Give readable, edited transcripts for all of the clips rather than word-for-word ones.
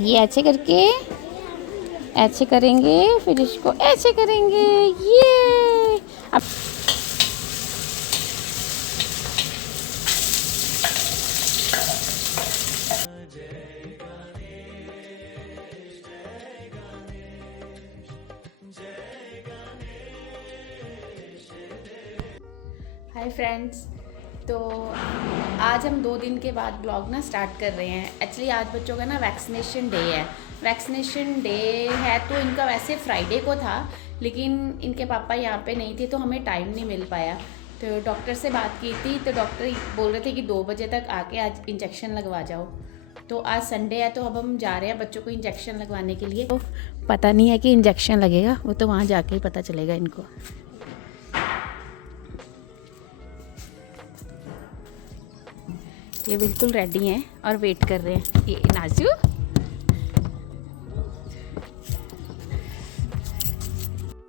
ये ऐसे करके ऐसे करेंगे, फिर इसको ऐसे करेंगे। ये अब हाय फ्रेंड्स, तो आज हम 2 दिन के बाद ब्लॉग ना स्टार्ट कर रहे हैं। एक्चुअली आज बच्चों का ना वैक्सीनेशन डे है। वैक्सीनेशन डे है तो इनका वैसे फ्राइडे को था, लेकिन इनके पापा यहाँ पे नहीं थे तो हमें टाइम नहीं मिल पाया। तो डॉक्टर से बात की थी तो डॉक्टर बोल रहे थे कि 2 बजे तक आके आज इंजेक्शन लगवा जाओ। तो आज संडे है तो अब हम जा रहे हैं बच्चों को इंजेक्शन लगवाने के लिए। तो पता नहीं है कि इंजेक्शन लगेगा, वो तो वहाँ जाके ही पता चलेगा इनको। ये बिल्कुल रेडी हैं और वेट कर रहे हैं। ये नाजू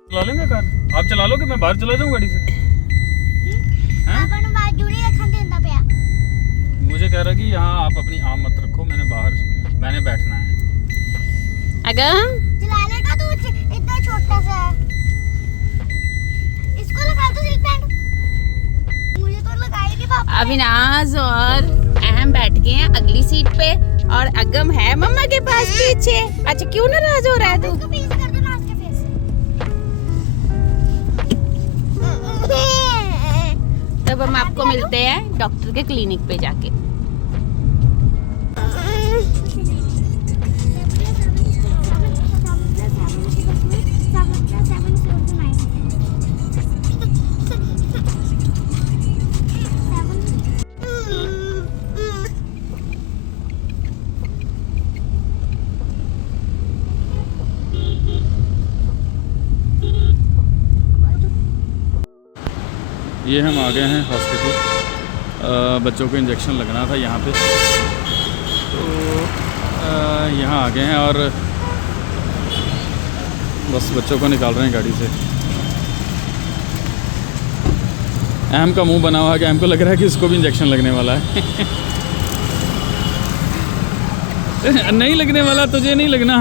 चला लेंगे कार? आप चला लो कि मैं बाहर चला जाऊं गाड़ी से? मुझे कह रहा कि यहाँ आप अपनी आम मत रखो, मैंने बैठना है। अगम चला लेगा तू, इतना छोटा सा है। इसको लगा दो सीट बेल्ट। मुझे तो लगाएगी पापा। अविनाश और अहम बैठ गए हैं अगली सीट पे और अगम है मम्मा के पास पीछे। अच्छा, क्यों नाराज हो रहा है तू? इसको पीस कर दो ना उसके फेस से। तब हम आपको मिलते हैं डॉक्टर के क्लिनिक पे जाके। ये हम आ गए हैं हॉस्पिटल। बच्चों को इंजेक्शन लगना था यहाँ पे, तो यहाँ आ गए हैं और बस बच्चों को निकाल रहे हैं गाड़ी से। अहम का मुंह बना हुआ है कि अहम को लग रहा है कि इसको भी इंजेक्शन लगने वाला है। नहीं लगने वाला, तुझे नहीं लगना।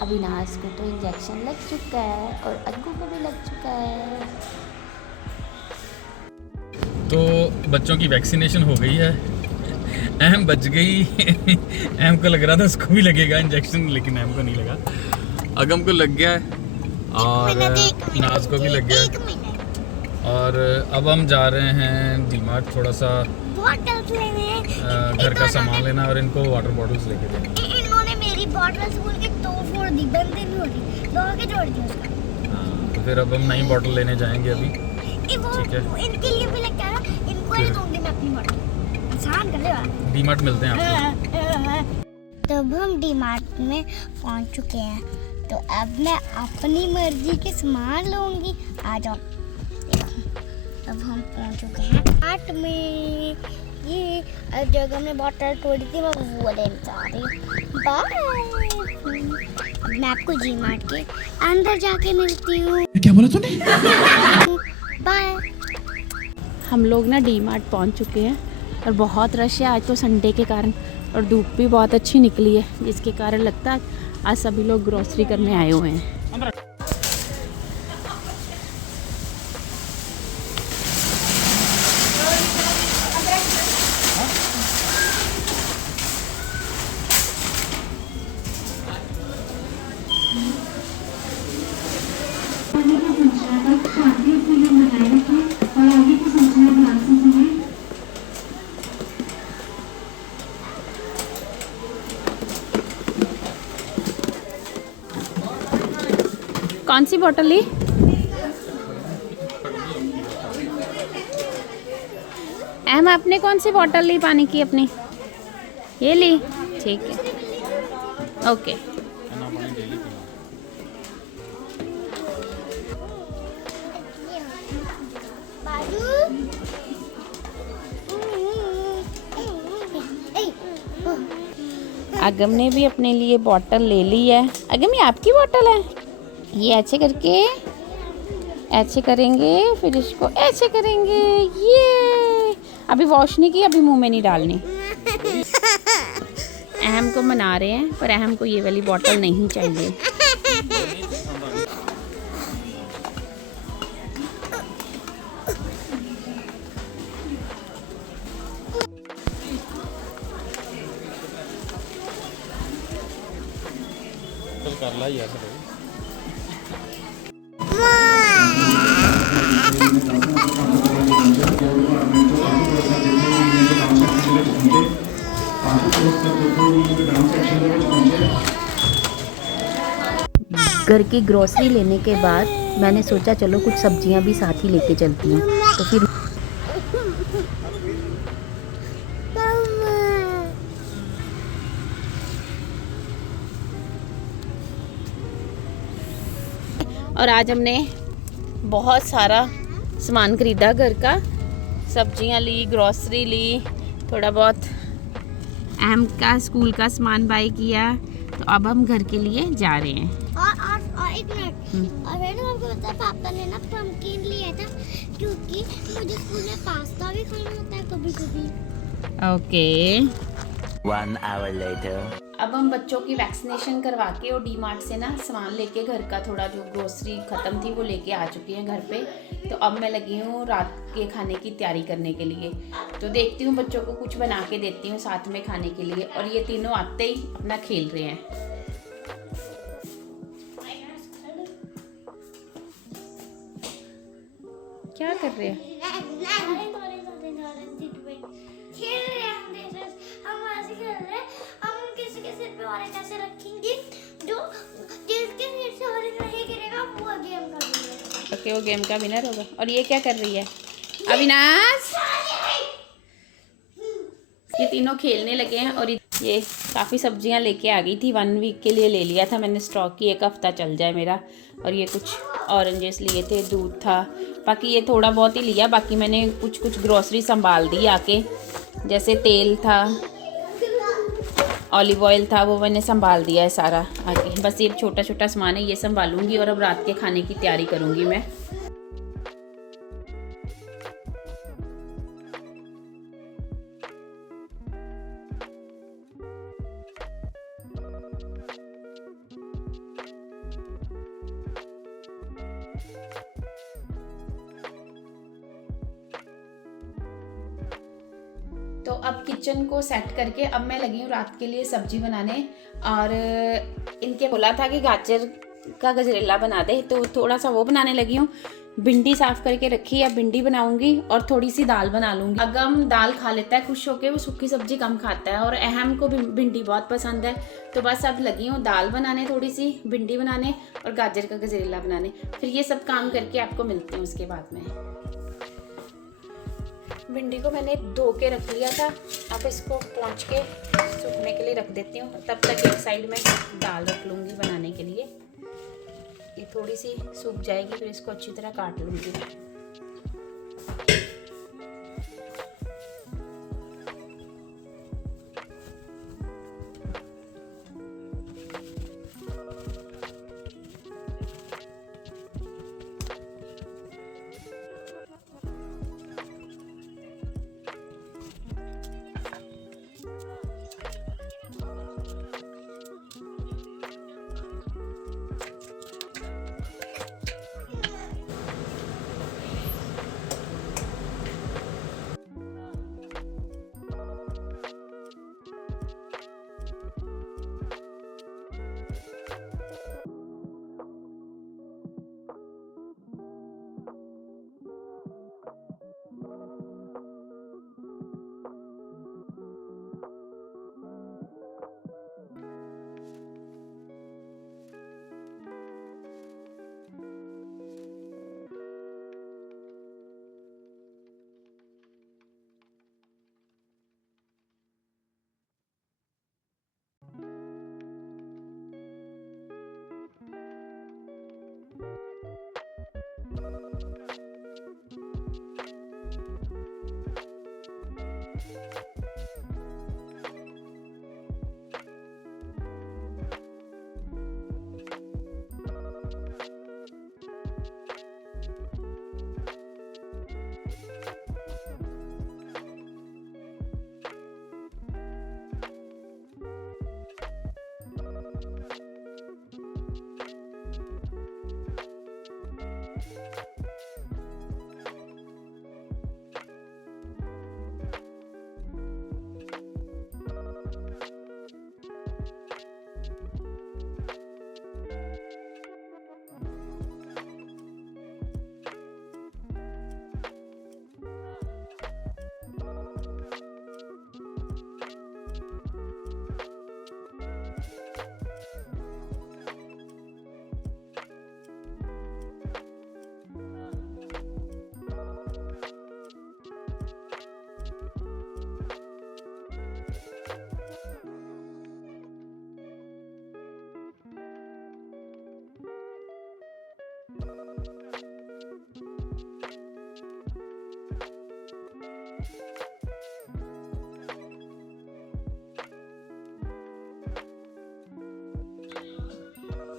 अविनाश को तो इंजेक्शन लग चुका है और अग्गू को भी लग चुका है। तो बच्चों की वैक्सीनेशन हो गई है। अहम बच गई। अहम को लग रहा था उसको भी लगेगा इंजेक्शन, लेकिन अहम को नहीं लगा। अगम को लग गया है और नाज को भी लग गया है। और अब हम जा रहे हैं डीमार्ट, थोड़ा सा घर का सामान लेना और इनको वाटर बॉटल्स लेके देना। इन्होंने मेरी बॉटल्स बोल के तो फोड़ दी, बंद नहीं हो रही, दो के जोड़ दिया उसका। तो फिर अब हम नई बॉटल लेने जाएंगे अभी। ठीक है, इनके लिए भी लेके आना, इनको ही दूंगी मैं अपनी बॉटल। आसान कर दे। डीमार्ट मिलते हैं आपको। तब हम डीमार्ट में पहुंच चुके हैं, तो अब मैं अपनी मर्जी के सामान लूंगी। आ जाओ, अब हम पहुंच चुके हैं डीमार्ट में। ये अब जगह हमने बॉटल तोड़ी थी, मैं वो लेने जा रही हूँ। बाय। मैं आपको डीमार्ट के अंदर जाके मिलती हूँ। क्या बोला तूने? बाय। हम लोग ना डीमार्ट पहुंच चुके हैं और बहुत रश है आज तो संडे के कारण, और धूप भी बहुत अच्छी निकली है, जिसके कारण लगता है आज सभी लोग ग्रोसरी करने आए हुए हैं। कौन सी बोतल ली? आपने कौन सी बोतल ली पानी की अपनी? ये ली, ठीक है। ओके खाना पानी डेली पीना। अगम ने भी अपने लिए बॉटल ले ली है। अगम ये आपकी बॉटल है। ये ऐसे करके ऐसे करेंगे, फिर इसको ऐसे करेंगे। ये अभी वॉश नहीं की, अभी मुंह में नहीं डालनी। अहम को मना रहे हैं, पर अहम को ये वाली बॉटल नहीं चाहिए। चल कर ला यार। घर की ग्रोसरी लेने के बाद मैंने सोचा चलो कुछ सब्जियां भी साथ ही लेके चलती हूँ। तो फिर और आज हमने बहुत सारा सामान खरीदा घर का। सब्जियां ली, ग्रोसरी ली, थोड़ा बहुत अहम का स्कूल का सामान बाय किया। तो अब हम घर के लिए जा रहे हैं। और एक मिनट, और मैंने आपको बताया पापा ने ना पम्पकिन लिया था, क्योंकि मुझे स्कूल में पास्ता भी खाना होता है कभी कभी। Okay 1 hour later. अब हम बच्चों की वैक्सीनेशन करवा के और डी-मार्ट से ना सामान लेके घर का थोड़ा जो ग्रोसरी ख़त्म थी वो लेके आ चुकी हैं घर पे। तो अब मैं लगी हूँ रात के खाने की तैयारी करने के लिए। तो देखती हूँ बच्चों को कुछ बना के देती हूँ साथ में खाने के लिए। और ये तीनों आते ही अपना खेल रहे हैं। क्या कर रहे हैं? खेल रहे हैं हम ऐसे खेल रहे हैं। हम किसी के सिर पे ऑरेंज ऐसे रखेंगे, जो जिसके सिर से ऑरेंज नहीं गिरेगा वो गेम का विनर। ओके वो गेम का विनर होगा। और ये क्या कर रही है अविनाश? ये तीनों खेलने लगे हैं। और ये काफ़ी सब्जियां लेके आ गई थी, 1 वीक के लिए ले लिया था मैंने स्टॉक की, 1 हफ्ता चल जाए मेरा। और ये कुछ ऑरेंजेस लिए थे, दूध था, बाकी ये थोड़ा बहुत ही लिया। बाकी मैंने कुछ कुछ ग्रोसरी संभाल दी आके, जैसे तेल था, ऑलिव ऑयल था, वो मैंने संभाल दिया है सारा आके। बस ये छोटा छोटा सामान है, ये संभालूंगी और अब रात के खाने की तैयारी करूँगी मैं। तो अब किचन को सेट करके अब मैं लगी हूँ रात के लिए सब्जी बनाने। और इनके बोला था कि गाजर का गजरेला बना दे, तो थोड़ा सा वो बनाने लगी हूँ। भिंडी साफ करके रखी है, भिंडी बनाऊंगी और थोड़ी सी दाल बना लूँगी। अगम दाल खा लेता है खुश होके, वो सूखी सब्जी कम खाता है। और अहम को भी भिंडी बहुत पसंद है। तो बस अब लगी हूँ दाल बनाने, थोड़ी सी भिंडी बनाने और गाजर का गजरेला बनाने। फिर ये सब काम करके आपको मिलती हूँ उसके बाद में। भिंडी को मैंने धो के रख लिया था, अब इसको पोंछ के सूखने के लिए रख देती हूँ। तब तक एक साइड में दाल रख लूँगी बनाने के लिए। ये थोड़ी सी सूख जाएगी, फिर इसको अच्छी तरह काट लूँगी।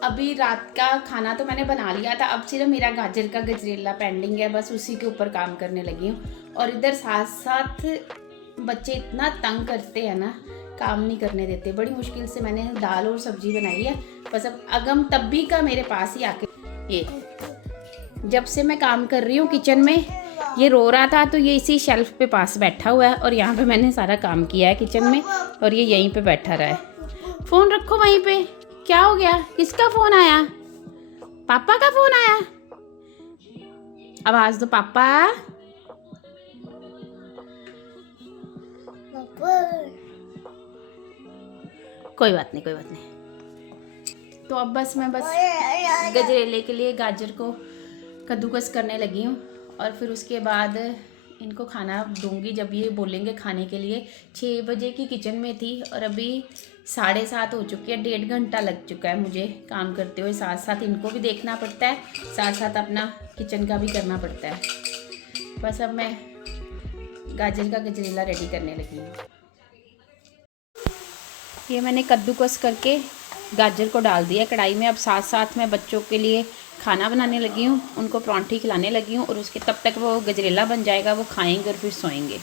अभी रात का खाना तो मैंने बना लिया था, अब सिर्फ मेरा गाजर का गजरेला पेंडिंग है, बस उसी के ऊपर काम करने लगी हूँ। और इधर साथ साथ बच्चे इतना तंग करते हैं ना, काम नहीं करने देते। बड़ी मुश्किल से मैंने दाल और सब्जी बनाई है, बस अब अगम तब्बी का मेरे पास ही आके, ये जब से मैं काम कर रही हूँ किचन में ये रो रहा था, तो ये इसी शेल्फ पे पास बैठा हुआ है और यहाँ पे मैंने सारा काम किया है किचन में और ये यहीं पे बैठा रहा है। फ़ोन रखो वहीं पे। क्या हो गया? किसका फ़ोन आया? पापा का फ़ोन आया? आवाज़ दो पापा। कोई बात नहीं, कोई बात नहीं। तो अब बस मैं गजरेले के लिए गाजर को कद्दूकस करने लगी हूँ और फिर उसके बाद इनको खाना दूंगी जब ये बोलेंगे खाने के लिए। 6 बजे की किचन में थी और अभी 7:30 हो चुकी है। 1.5 घंटा लग चुका है मुझे काम करते हुए। साथ साथ इनको भी देखना पड़ता है, साथ साथ अपना किचन का भी करना पड़ता है। बस अब मैं गाजर का गजरेला रेडी करने लगी हूँ। ये मैंने कद्दूकस करके गाजर को डाल दिया कढ़ाई में। अब साथ साथ मैं बच्चों के लिए खाना बनाने लगी हूँ, उनको परांठी खिलाने लगी हूँ और उसके तब तक वो गजरेला बन जाएगा, वो खाएंगे और फिर सोएंगे।